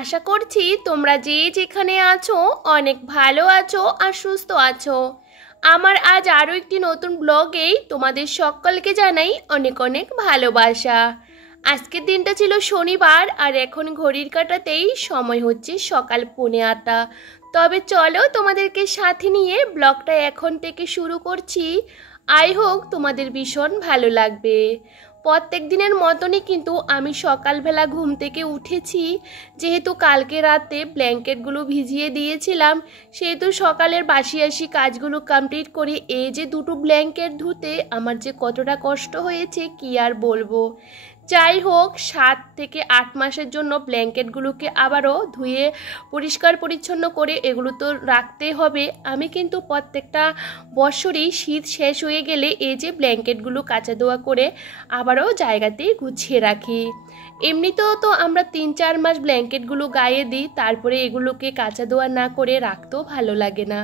আশা করছি তোমরা যে যেখানে আছো অনেক ভালো আছো আর সুস্থ আছো। আমার আজ আরও একটি নতুন ব্লগেই তোমাদের সকলকে জানাই অনেক অনেক ভালোবাসা। আজকের দিনটা ছিল শনিবার আর এখন ঘড়ির কাঁটাতেই সময় হচ্ছে সকাল 8:45। তবে চলো তোমাদেরকে সাথে নিয়ে ব্লগটা এখন থেকে শুরু করছি। আই হোক তোমাদের ভীষণ ভালো লাগবে। প্রত্যেক দিনের মতনই কিন্তু আমি সকালবেলা ঘুম থেকে উঠেছি। যেহেতু কালকে রাতে ব্ল্যাঙ্কেটগুলো ভিজিয়ে দিয়েছিলাম, সেহেতু সকালের বাসি কাজগুলো কমপ্লিট করে এই যে দুটো ব্ল্যাঙ্কেট ধুতে আমার যে কতটা কষ্ট হয়েছে কি আর বলবো। যাই হোক, 7 থেকে 8 মাসের জন্য ব্ল্যাঙ্কেটগুলোকে আবারও ধুয়ে পরিষ্কার পরিচ্ছন্ন করে এগুলো তো রাখতেই হবে। আমি কিন্তু প্রত্যেকটা বছরই শীত শেষ হয়ে গেলে এই যে ব্ল্যাঙ্কেটগুলো কাচা ধোয়া করে আবারও জায়গাতেই গুছিয়ে রাখি। এমনিতেও তো আমরা 3-4 মাস ব্ল্যাঙ্কেটগুলো গায়ে দিই, তারপরে এগুলোকে কাচা ধোয়া না করে রাখতেও ভালো লাগে না।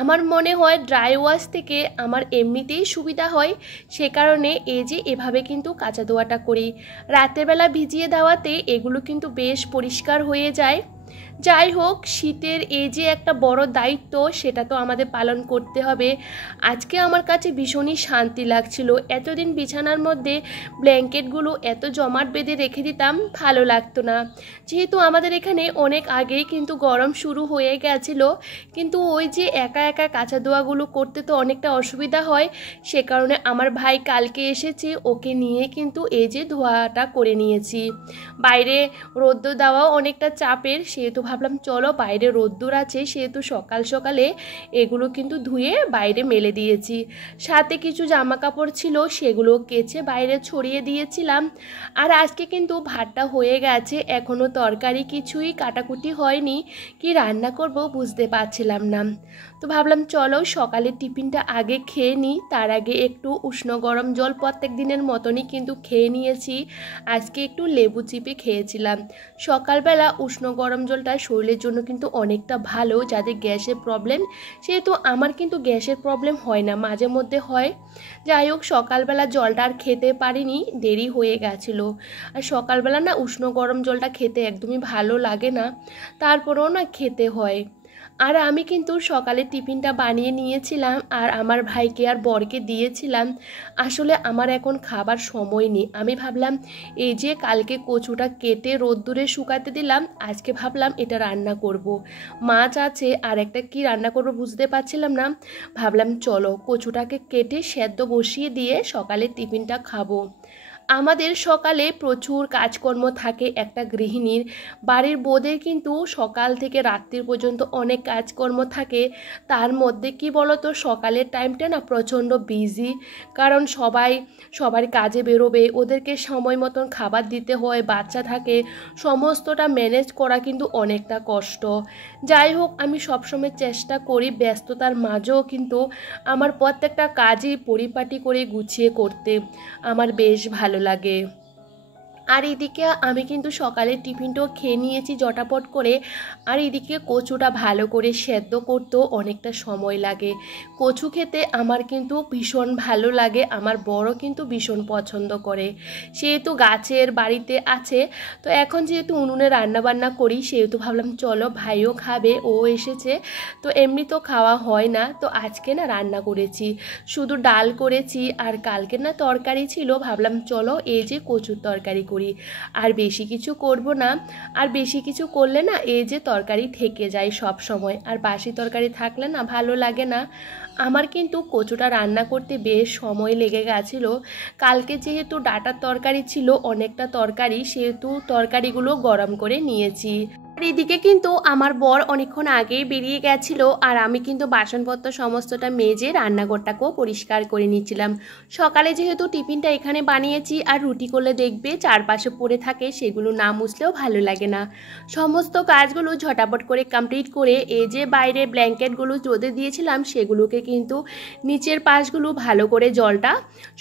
আমার মনে হয় ড্রাই ওয়াশ থেকে আমার এমনিতেই সুবিধা হয়, সে কারণে এই যে এভাবে কিন্তু কাচা ধোয়াটা করি। রাতের বেলা ভিজিয়ে দেওয়াতে এগুলো কিন্তু বেশ পরিষ্কার হয়ে যায়। যাই হোক, শীতের এই যে একটা বড় দায়িত্ব, সেটা তো আমাদের পালন করতে হবে। আজকে আমার কাছে ভীষণই শান্তি লাগছিল। এতদিন বিছানার মধ্যে ব্ল্যাঙ্কেটগুলো এত জমাট বেঁধে রেখে দিতাম, ভালো লাগতো না। যেহেতু আমাদের এখানে অনেক আগেই কিন্তু গরম শুরু হয়ে গেছিল, কিন্তু ওই যে একা একা কাঁচা ধোয়াগুলো করতে তো অনেকটা অসুবিধা হয়। সে কারণে আমার ভাই কালকে এসেছে, ওকে নিয়ে কিন্তু এই যে ধোয়াটা করে নিয়েছি। বাইরে রোদ্দুর দেওয়াও অনেকটা চাপের, সেহেতু ভাবলাম চলো বাইরে রোদ্দুর আছে, সেহেতু সকাল সকালে এগুলো কিন্তু ধুয়ে বাইরে মেলে দিয়েছি। সাথে কিছু জামা কাপড় ছিল, সেগুলো কেচে বাইরে ছড়িয়ে দিয়েছিলাম। আর আজকে কিন্তু ভাতটা হয়ে গেছে, এখনও তরকারি কিছুই কাটাকুটি হয়নি। কি রান্না করব বুঝতে পারছিলাম না। তো ভাবলাম চলো সকালের টিফিনটা আগে খেয়ে নিই। তার আগে একটু উষ্ণ গরম জল প্রত্যেক দিনের মতনই কিন্তু খেয়ে নিয়েছি। আজকে একটু লেবু চিপে খেয়েছিলাম। সকালবেলা উষ্ণ গরম জলটা শরীরের জন্য কিন্তু অনেকটা ভালো। যাদের গ্যাসের প্রবলেম, সেহেতু আমার কিন্তু গ্যাসের প্রবলেম হয় না, মাঝে মধ্যে হয়। যাই হোক, সকালবেলা জলটা আর খেতে পারিনি, দেরি হয়ে গেছিলো। আর সকালবেলা না উষ্ণ গরম জলটা খেতে একদমই ভালো লাগে না, তারপরেও না খেতে হয়। আর আমি কিন্তু সকালে টিফিনটা বানিয়ে নিয়েছিলাম আর আমার ভাইকে আর বরকে দিয়েছিলাম। আসলে আমার এখন খাবার সময় নেই। আমি ভাবলাম এই যে কালকে কচুটা কেটে রোদ্দুরে শুকাতে দিলাম, আজকে ভাবলাম এটা রান্না করব। মাছ আছে আর একটা কি রান্না করব বুঝতে পারছিলাম না। ভাবলাম চলো কচুটাকে কেটে সেদ্ধ বসিয়ে দিয়ে সকালে টিফিনটা খাবো। আমাদের সকালে প্রচুর কাজকর্ম থাকে একটা গৃহিণীর। বাড়ির বউদের কিন্তু সকাল থেকে রাত্রির পর্যন্ত অনেক কাজকর্ম থাকে। তার মধ্যে কি বলতো, সকালের টাইমটা না প্রচণ্ড বিজি, কারণ সবার কাজে বেরোবে, ওদেরকে সময় মতন খাবার দিতে হয়, বাচ্চা থাকে, সমস্তটা ম্যানেজ করা কিন্তু অনেকটা কষ্ট। যাই হোক, আমি সবসময় চেষ্টা করি ব্যস্ততার মাঝেও কিন্তু আমার প্রত্যেকটা কাজই পরিপাটি করে গুছিয়ে করতে। আমার বেশ ভালো লাগে। আর এদিকে আমি কিন্তু সকালে টিফিনটাও খেয়ে নিয়েছি জটাপট করে। আর এদিকে কচুটা ভালো করে সেদ্ধ করতেও অনেকটা সময় লাগে। কচু খেতে আমার কিন্তু ভীষণ ভালো লাগে, আমার বড় কিন্তু ভীষণ পছন্দ করে। সেহেতু গাছের বাড়িতে আছে, তো এখন যেহেতু উনুনে রান্নাবান্না করি, সেহেতু ভাবলাম চলো ভাইও খাবে, ও এসেছে, তো এমনি তো খাওয়া হয় না, তো আজকে না রান্না করেছি। শুধু ডাল করেছি আর কালকে না তরকারি ছিল, ভাবলাম চলো এই যে কচুর তরকারি করি। আর বেশি কিছু করব না, আর বেশি কিছু করলে না এই যে তরকারি থেকে যায় সব সময়, আর বাসি তরকারি থাকলে না ভালো লাগে না। আমার কিন্তু কচুটা রান্না করতে বেশ সময় লেগে গেছিলো। কালকে যেহেতু ডাঁটার তরকারি ছিল অনেকটা তরকারি, সেহেতু তরকারিগুলো গরম করে নিয়েছি। আর এদিকে কিন্তু আমার বর অনেকক্ষণ আগেই বেরিয়ে গেছিল, আর আমি কিন্তু বাসনপত্র সমস্তটা মেজে রান্নাঘরটাকেও পরিষ্কার করে নিচ্ছিলাম। সকালে যেহেতু টিফিনটা এখানে বানিয়েছি, আর রুটি করলে দেখবে চারপাশে পড়ে থাকে, সেগুলো না মুছলেও ভালো লাগে না। সমস্ত কাজগুলো ঝটাপট করে কমপ্লিট করে এই যে বাইরে ব্ল্যাঙ্কেটগুলো রোদে দিয়েছিলাম, সেগুলোকে কিন্তু নিচের পাশগুলো ভালো করে জলটা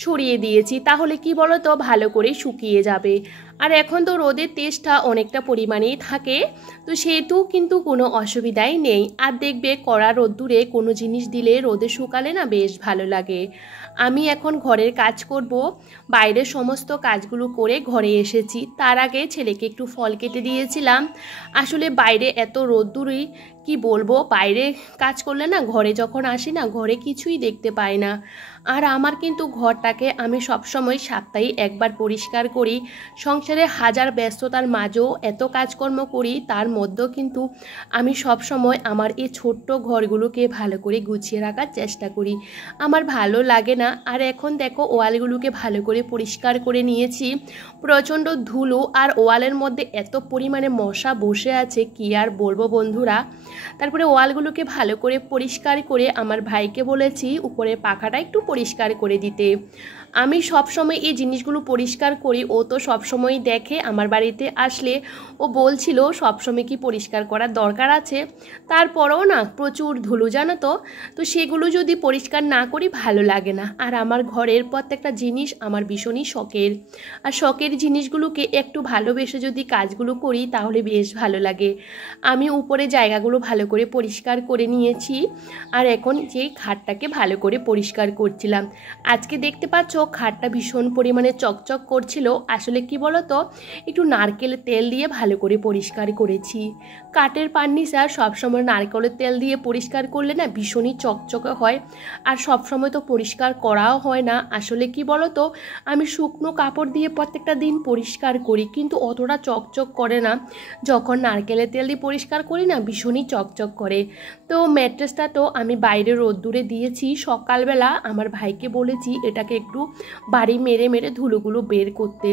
ছড়িয়ে দিয়েছি, তাহলে কি বলো তো ভালো করে শুকিয়ে যাবে। আর এখন তো রোদের তেজটা অনেকটা পরিমাণেই থাকে, তো সেহেতু কিন্তু কোনো অসুবিধাই নেই। আর দেখবে কড়া রোদ্দুরে কোনো জিনিস দিলে রোদে শুকালে না বেশ ভালো লাগে। আমি এখন ঘরের কাজ করব, বাইরের সমস্ত কাজগুলো করে ঘরে এসেছি। তার আগে ছেলেকে একটু ফল কেটে দিয়েছিলাম। আসলে বাইরে এত রোদ্দুরই কি বলবো, বাইরে কাজ করলে না ঘরে যখন আসি না ঘরে কিছুই দেখতে পাই না। আর আমার কিন্তু ঘরটাকে আমি সবসময় সপ্তাহে একবার পরিষ্কার করি। সংসারে হাজার ব্যস্ততার মাঝেও এত কাজকর্ম করি, তার মধ্যেও কিন্তু আমি সবসময় আমার এই ছোট্ট ঘরগুলোকে ভালো করে গুছিয়ে রাখার চেষ্টা করি। আমার ভালো লাগে না। আর এখন দেখো ওয়ালগুলোকে ভালো করে পরিষ্কার করে নিয়েছি। প্রচণ্ড ধুলো আর ওয়ালের মধ্যে এত পরিমাণে মশা বসে আছে কি আর বলবো বন্ধুরা। তারপরে ওয়ালগুলোকে ভালো করে পরিষ্কার করে আমার ভাইকে বলেছি উপরে পাখাটা একটু পরিষ্কার করে দিতে। আমি সবসময় এই জিনিসগুলো পরিষ্কার করি, ও তো সবসময় দেখে। আমার বাড়িতে আসলে ও বলছিল সবসময় কি পরিষ্কার করার দরকার আছে, তারপরেও না প্রচুর ধুলো জানো তো। তো সেগুলো যদি পরিষ্কার না করি ভালো লাগে না। আর আমার ঘরের প্রত্যেকটা জিনিস আমার ভীষণই শখের, আর শখের জিনিসগুলোকে একটু ভালোবেসে যদি কাজগুলো করি তাহলে বেশ ভালো লাগে। আমি উপরে জায়গাগুলো ভালো করে পরিষ্কার করে নিয়েছি, আর এখন যে খাটটাকে ভালো করে পরিষ্কার করছিলাম। আজকে দেখতে পাচ্ছ খাটটা ভীষণ পরিমাণে চকচক করছিল। আসলে কি বলতো, একটু নারকেলের তেল দিয়ে ভালো করে পরিষ্কার করেছি। কাঠের ফার্নিচার সবসময় নারকেলের তেল দিয়ে পরিষ্কার করলে না ভীষণই চকচকে হয়, আর সবসময় তো পরিষ্কার করাও হয় না। আসলে কি বলতো, আমি শুকনো কাপড় দিয়ে প্রত্যেকটা দিন পরিষ্কার করি, কিন্তু অতটা চকচক করে না। যখন নারকেলের তেল দিয়ে পরিষ্কার করি না ভীষণই চকচক করে। তো ম্যাট্রেসটা তো আমি বাইরে রোদ্দুরে দিয়েছি। সকালবেলা আমার ভাইকে বলেছি এটাকে একটু বাড়ি মেরে মেরে ধুলোগুলো বের করতে।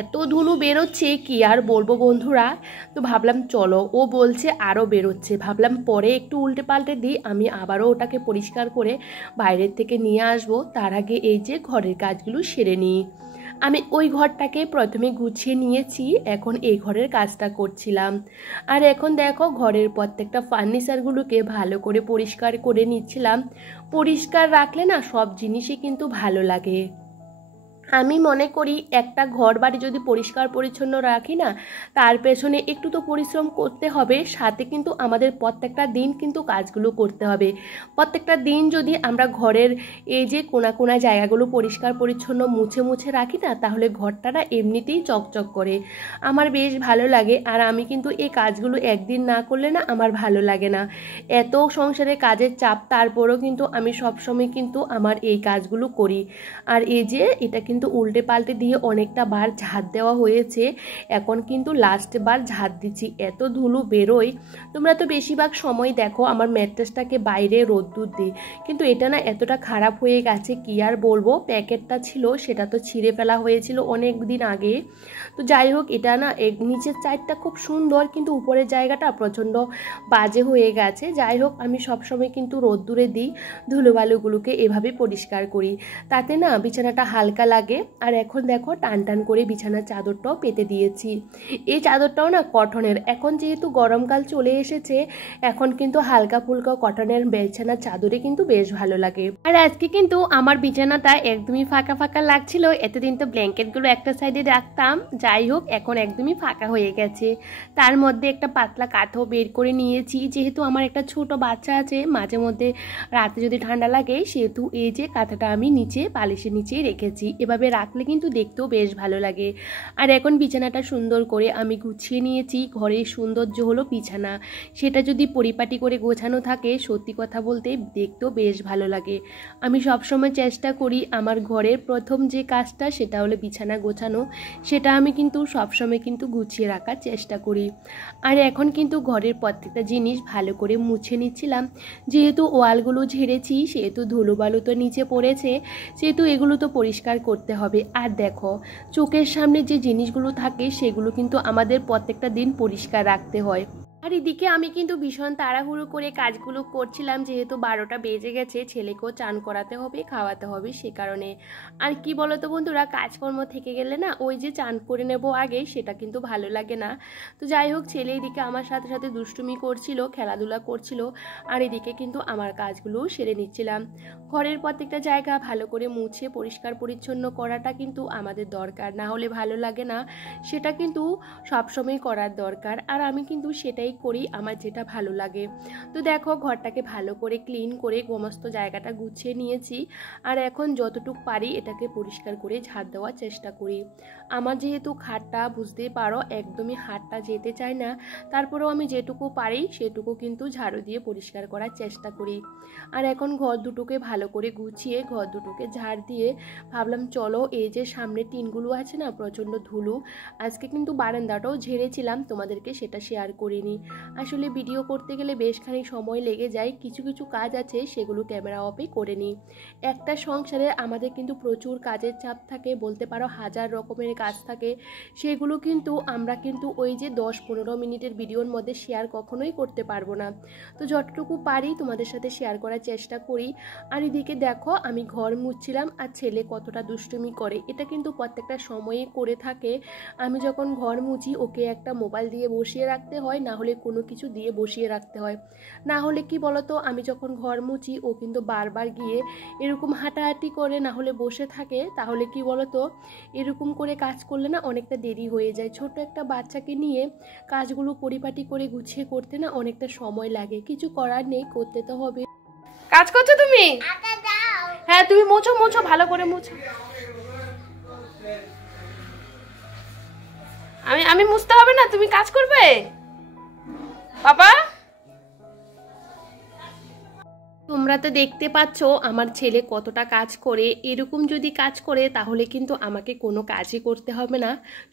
এত ধুলো বেরোচ্ছে কি আর বলবো বন্ধুরা। তো ভাবলাম চলো, ও বলছে আরও বেরোচ্ছে, ভাবলাম পরে একটু উল্টে পাল্টে দিই, আমি আবারও ওটাকে পরিষ্কার করে বাইরের থেকে নিয়ে আসবো। তার আগে এই যে ঘরের কাজগুলো সেরে নিই। আমি ওই ঘরটাকে প্রথমে গুছিয়ে নিয়েছি, এখন এই ঘরের কাজটা করছিলাম। আর এখন দেখো ঘরের প্রত্যেকটা ফার্নিচারগুলোকে ভালো করে পরিষ্কার করে নিচ্ছিলাম। পরিষ্কার রাখলে না সব জিনিসই কিন্তু ভালো লাগে। আমি মনে করি একটা ঘর বাড়ি যদি পরিষ্কার পরিচ্ছন্ন রাখি না, তার পেছনে একটু তো পরিশ্রম করতে হবে, সাথে কিন্তু আমাদের প্রত্যেকটা দিন কিন্তু কাজগুলো করতে হবে। প্রত্যেকটা দিন যদি আমরা ঘরের এই যে কোনা কোনা জায়গাগুলো পরিষ্কার পরিচ্ছন্ন মুছে মুছে রাখি না, তাহলে ঘরটা না এমনিতেই চকচক করে। আমার বেশ ভালো লাগে। আর আমি কিন্তু এই কাজগুলো একদিন না করলে না আমার ভালো লাগে না। এত সংসারে কাজের চাপ, তারপরেও কিন্তু আমি সবসময় কিন্তু আমার এই কাজগুলো করি। আর এই যে এটা কিন্তু উল্টে পাল্টে দিয়ে অনেকটা বার ঝাড় দেওয়া হয়েছে, এখন কিন্তু লাস্ট বার ঝাড় দিচ্ছি। এত ধুলো বেরোয়। তোমরা তো বেশিরভাগ সময় দেখো আমার ম্যাট্রেসটাকে বাইরে রোদ্দুর দিই, কিন্তু এটা না এতটা খারাপ হয়ে গেছে কি আর বলবো। প্যাকেটটা ছিল সেটা তো ছিঁড়ে ফেলা হয়েছিল অনেক দিন আগে। তো যাই হোক, এটা না নিচের সাইডটা খুব সুন্দর, কিন্তু উপরের জায়গাটা প্রচণ্ড বাজে হয়ে গেছে। যাই হোক, আমি সবসময় কিন্তু রোদ্দুরে দিই, ধুলোবালুগুলোকে এভাবে পরিষ্কার করি, তাতে না বিছানাটা হালকা লাগে। আর এখন দেখো টান টান করে বিছানার চাদরটাও পেতে দিয়েছি। এই চাদরটাও না কটনের। এখন যেহেতু গরমকাল চলে এসেছে, এখন কিন্তু হালকা ফুলকা কটনের বিছানার চাদরে কিন্তু বেশ ভালো লাগে। আর আজকে কিন্তু আমার বিছানাটা একদমই ফাঁকা ফাঁকা লাগছিল। এতদিন তো ব্ল্যাঙ্কেটগুলো একটা সাইডে রাখতাম, যাই হোক এখন একদমই ফাঁকা হয়ে গেছে। তার মধ্যে একটা পাতলা কাঁথও বের করে নিয়েছি, যেহেতু আমার একটা ছোট বাচ্চা আছে, মাঝে মধ্যে রাতে যদি ঠান্ডা লাগে, সেহেতু এই যে কাঁথাটা আমি নিচে বালিশের নিচেই রেখেছি। এভাবে রাখলে কিন্তু দেখতেও বেশ ভালো লাগে। আর এখন বিছানাটা সুন্দর করে আমি গুছিয়ে নিয়েছি। ঘরের সৌন্দর্য হলো বিছানা, সেটা যদি পরিপাটি করে গোছানো থাকে, সত্যি কথা বলতে দেখতেও বেশ ভালো লাগে। আমি সবসময় চেষ্টা করি আমার ঘরের প্রথম যে কাজটা সেটা হলো বিছানা গোছানো, সেটা আমি কিন্তু সবসময় কিন্তু গুছিয়ে রাখার চেষ্টা করি। আর এখন কিন্তু ঘরের প্রত্যেকটা জিনিস ভালো করে মুছে নিচ্ছিলাম। যেহেতু ওয়ালগুলো ঝেড়েছি, সেহেতু ধুলোবালু তো নিচে পড়েছে, সেহেতু এগুলো তো পরিষ্কার করতে হবে। আর দেখো চোখের সামনে যে জিনিসগুলো থাকে সেগুলো কিন্তু আমাদের প্রত্যেকটা দিন পরিষ্কার রাখতে হয়। আর এদিকে আমি কিন্তু ভীষণ তাড়াহুড়ো করে কাজগুলো করছিলাম, যেহেতু 12টা বেজে গেছে, ছেলেকেও চান করাতে হবে, খাওয়াতে হবে, সে কারণে। আর কি বলতো বন্ধুরা, কাজকর্ম থেকে গেলে না ওই যে চান করে নেব আগে, সেটা কিন্তু ভালো লাগে না। তো যাই হোক, ছেলে এদিকে আমার সাথে সাথে দুষ্টুমি করছিল, খেলাধুলা করছিল, আর এদিকে কিন্তু আমার কাজগুলোও সেরে নিচ্ছিলাম। ঘরের প্রত্যেকটা জায়গা ভালো করে মুছে পরিষ্কার পরিচ্ছন্ন করাটা কিন্তু আমাদের দরকার, না হলে ভালো লাগে না, সেটা কিন্তু সবসময় করার দরকার। আর আমি কিন্তু সেটাই করি, আমার যেটা ভালো লাগে। তো দেখো, ঘরটাকে ভালো করে ক্লিন করে সমস্ত জায়গাটা গুছিয়ে নিয়েছি, আর এখন যতটুকু পারি এটাকে পরিষ্কার করে ঝাড় দেওয়ার চেষ্টা করি। আমার যেহেতু খাটটা বুঝতেই পারো একদমই হাতটা যেতে চায় না, তারপরেও আমি যেটুকু পারি সেটুকু কিন্তু ঝাড়ু দিয়ে পরিষ্কার করার চেষ্টা করি। আর এখন ঘর দুটোকে ভালো করে গুছিয়ে ঘর দুটোকে ঝাড় দিয়ে ভাবলাম চলো, এই যে সামনে টিনগুলো আছে না, প্রচণ্ড ধুলো, আজকে কিন্তু বারান্দাটাও ঝেড়েছিলাম, তোমাদেরকে সেটা শেয়ার করিনি। আসলে ভিডিও করতে গেলে বেশ খানিক সময় লেগে যায়, কিছু কিছু কাজ আছে সেগুলো ক্যামেরা অফে করে নিই। একটা সংসারে আমাদের কিন্তু প্রচুর কাজের চাপ থাকে, বলতে পারো হাজার রকমের কাজ থাকে, সেগুলো কিন্তু আমরা কিন্তু ওই যে 10-15 মিনিটের ভিডিওর মধ্যে শেয়ার কখনোই করতে পারবো না। তো যতটুকু পারি তোমাদের সাথে শেয়ার করার চেষ্টা করি। আর এদিকে দেখো, আমি ঘর মুছছিলাম আর ছেলে কতটা দুষ্টুমি করে, এটা কিন্তু প্রত্যেকটা সময়ে করে থাকে। আমি যখন ঘর মুছি ওকে একটা মোবাইল দিয়ে বসিয়ে রাখতে হয়, না হলে কোনো কিছু দিয়ে বসিয়ে রাখতে হয়, না হলে কি বলতো, আমি যখন ঘর মুছি ও কিন্তু বারবার গিয়ে এরকম হাঁটাহাঁটি করে, না হলে বসে থাকে, তাহলে কি বলতো, এরকম করে কাজ করলে না অনেকটা দেরি হয়ে যায়। ছোট একটা বাচ্চাকে নিয়ে কাজগুলো পরিপাটি করে গুছিয়ে করতে না অনেকটা সময় লাগে, কিছু করার নেই, করতে তো হবে। কাজ করছো তুমি? হ্যাঁ, তুমি মোছো মোছো, ভালো করে মোছো। আমি মুছতে হবে না, তুমি কাজ করবে বাবা। তোমরা তো দেখতে পাচ্ছ আমার ছেলে কতটা কাজ করে, এরকম যদি কাজ করে তাহলে কিন্তু আমাকে কোনো কাজই করতে হবে না।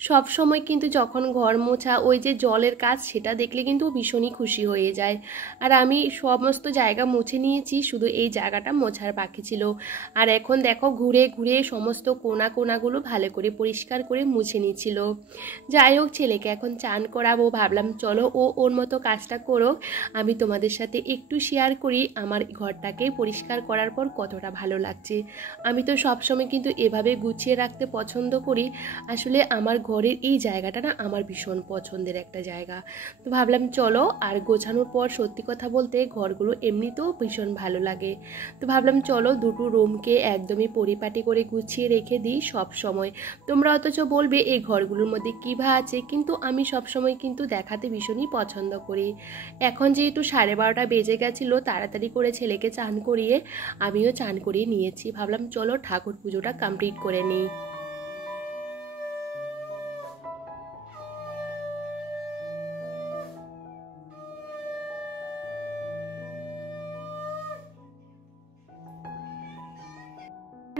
সব সময় কিন্তু যখন ঘর মোছা ওই যে জলের কাজ, সেটা দেখলে কিন্তু ভীষণই খুশি হয়ে যায়। আর আমি সমস্ত জায়গা মুছে নিয়েছি, শুধু এই জায়গাটা মোছার বাকি ছিল। আর এখন দেখো, ঘুরে ঘুরে সমস্ত কোনাগুলো ভালো করে পরিষ্কার করে মুছে নিচ্ছিল। যাই হোক, ছেলেকে এখন চান করাবো, ভাবলাম চলো ও ওর মতো কাজটা করুক, আমি তোমাদের সাথে একটু শেয়ার করি আমার ঘরটাকে পরিষ্কার করার পর কতটা ভালো লাগছে। আমি তো সবসময় কিন্তু এভাবে গুছিয়ে রাখতে পছন্দ করি। আসলে আমার ঘরের এই জায়গাটা না আমার ভীষণ পছন্দের একটা জায়গা। তো ভাবলাম চলো, আর গোছানোর পর সত্যি কথা বলতে ঘরগুলো এমনিতেও ভীষণ ভালো লাগে। তো ভাবলাম চলো, দুটো রুমকে একদমই পরিপাটি করে গুছিয়ে রেখে দিই সব সময়। তোমরা অথচ বলবে এই ঘরগুলোর মধ্যে কী ভা আছে, কিন্তু আমি সবসময় কিন্তু দেখাতে ভীষণই পছন্দ করি। এখন যেহেতু 12:30 বেজে গেছিলো, তাড়াতাড়ি করে ছেলেকে চান করিয়ে আমিও চান করিয়ে নিয়েছি। ভাবলাম চলো ঠাকুর পুজোটা কমপ্লিট করে নিই।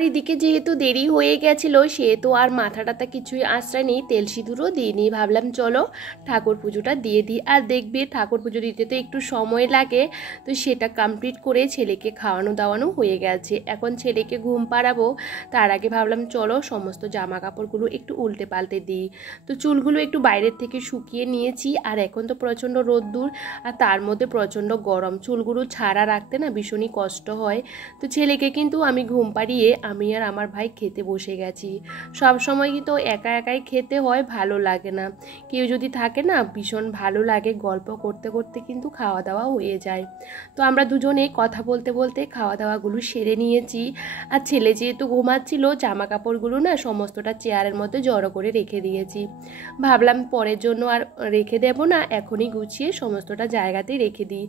এদিকে যেহেতু দেরি হয়ে গেছিল, সেহেতু আর মাথাটাতে কিছুই আশ্রয় নেই, তেল সিঁদুরও দিইনি। ভাবলাম চলো ঠাকুর পুজোটা দিয়ে দিই। আর দেখবে ঠাকুর পুজো দিতে তো একটু সময় লাগে, তো সেটা কমপ্লিট করে ছেলেকে খাওয়ানো দাওয়ানো হয়ে গেছে। এখন ছেলেকে ঘুম পাড়াবো, তার আগে ভাবলাম চলো সমস্ত জামা কাপড়গুলো একটু উল্টে পাল্টে দিই। তো চুলগুলো একটু বাইরের থেকে শুকিয়ে নিয়েছি, আর এখন তো প্রচণ্ড রোদ্দুর, আর তার মধ্যে প্রচণ্ড গরম, চুলগুলো ছাড়া রাখতে না ভীষণই কষ্ট হয়। তো ছেলেকে কিন্তু আমি ঘুম পাড়িয়ে আমি আর আমার ভাই খেতে বসে গেছি। সব সময় কিন্তু একা একাই খেতে হয়, ভালো লাগে না, কেউ যদি থাকে না ভীষণ ভালো লাগে, গল্প করতে করতে কিন্তু খাওয়া দাওয়া হয়ে যায়। তো আমরা দুজনে কথা বলতে বলতে খাওয়া দাওয়াগুলো সেরে নিয়েছি। আর ছেলে যেহেতু ঘুমাচ্ছিল, জামা কাপড়গুলো না সমস্তটা চেয়ারের মধ্যে জড়ো করে রেখে দিয়েছি। ভাবলাম পরের জন্য আর রেখে দেব না, এখনই গুছিয়ে সমস্তটা জায়গাতেই রেখে দিই।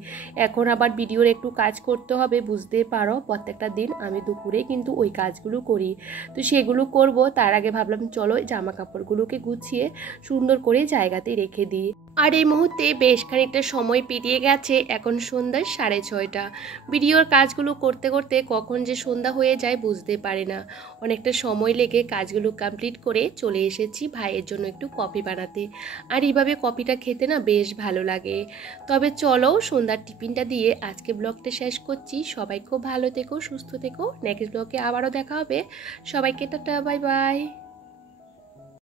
এখন আবার ভিডিওর একটু কাজ করতে হবে, বুঝতে পারো প্রত্যেকটা দিন আমি দুপুরে কিন্তু ওই কাজগুলো করি, তো সেগুলো করব। তার আগে ভাবলাম চলো জামা কাপড়গুলোকে গুছিয়ে সুন্দর করে জায়গাতে রেখে দিই। আর এই মুহূর্তে বেশ খানিকটা সময় পেরিয়ে গেছে, এখন সন্ধ্যা 6:30। ভিডিওর কাজগুলো করতে করতে কখন যে সন্ধ্যা হয়ে যায় বুঝতে পারি না। অনেকটা সময় লেগে কাজগুলো কমপ্লিট করে চলে এসেছি ভাইয়ের জন্য একটু কফি বানাতে। আর এইভাবে কফিটা খেতে না বেশ ভালো লাগে। তবে চলো সন্ধ্যার টিফিনটা দিয়ে আজকে ব্লগটা শেষ করছি। সবাই খুব ভালো থেকো, সুস্থ থেকো, নেক্সট ব্লগে আবারও দেখা হবে। সবাইকে টাটা, বাই বাই।